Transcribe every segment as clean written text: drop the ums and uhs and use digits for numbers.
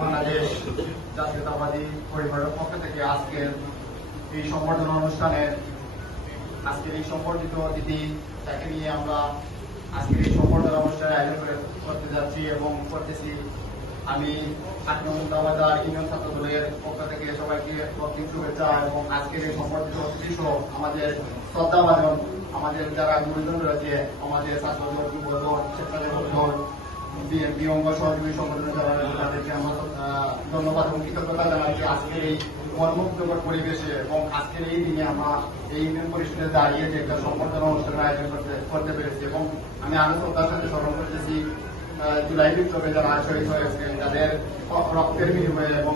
বাংলাদেশ জাতীয়তাবাদী পরিবারের পক্ষ থেকে আজকের এই সংবর্ধনা অনুষ্ঠানের আজকের এই সম্বর্ধিত অতিথি তাকে নিয়ে আমরা আজকের এই সম্বর্ধনা অনুষ্ঠানের আয়োজন করতে যাচ্ছি এবং করতেছি। আমি 8 নং দাওয়াদার ইউনিয়ন ছাত্র দলের পক্ষ থেকে সবাইকে অগ্রিম শুভেচ্ছা এবং আজকের এই সম্বর্ধিত অতিথি সহ আমাদের শ্রদ্ধাভাজন আমাদের যারা গুরুজন রয়েছে, আমাদের ছাত্র দল, যুব দল, স্বেচ্ছাসেবক দল, বিএনপি অঙ্গ সহযোগী সংগঠন যারা তাদেরকে আমরা ধন্যবাদ এবং কৃতজ্ঞতা জানাচ্ছি। আজকের এই মর্মুগ্ধকর পরিবেশে এবং আজকের এই দিনে আমরা এই ইউনিয়ন পরিষদে দাঁড়িয়ে যে একটা সম্বর্ধনা অনুষ্ঠানের আয়োজন করতে পেরেছি এবং আমি আরো শ্রদ্ধার সাথে স্মরণ করতেছি জুলাই বিপ্লবে যারা শহীদ হয়েছেন, তাদের রক্তের বিনিময়ে এবং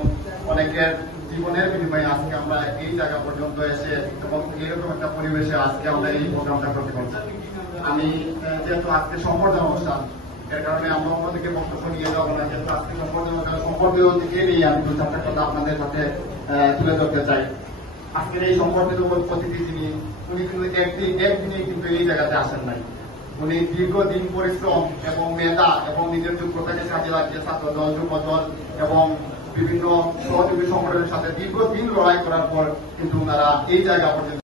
অনেকের জীবনের বিনিময়ে আজকে আমরা এই জায়গা পর্যন্ত এসে এবং এরকম একটা পরিবেশে আজকে আমরা এই প্রোগ্রামটা করতে পারছি। আমি যেহেতু আজকে সম্বর্ধনা অনুষ্ঠান, এর কারণে আমরা অন্যদিকে বক্তব্য নিয়ে যাবো না। যেহেতু আজকে সম্বর্ধিত দিকে নিয়ে আমি দু চারটা কথা আপনাদের সাথে তুলে ধরতে চাই। আজকের এই সম্বর্ধিত অতিথি যিনি, উনি কিন্তু একদিনে কিন্তু এই জায়গাতে আসেন নাই। উনি দীর্ঘদিন পরিশ্রম এবং মেধা এবং নিজের যোগ্যতাকে কাজে লাগিয়ে ছাত্র দল, যুব দল এবং বিভিন্ন সহযোগী সংগঠনের সাথে দীর্ঘদিন লড়াই করার পর কিন্তু ওনারা এই জায়গা পর্যন্ত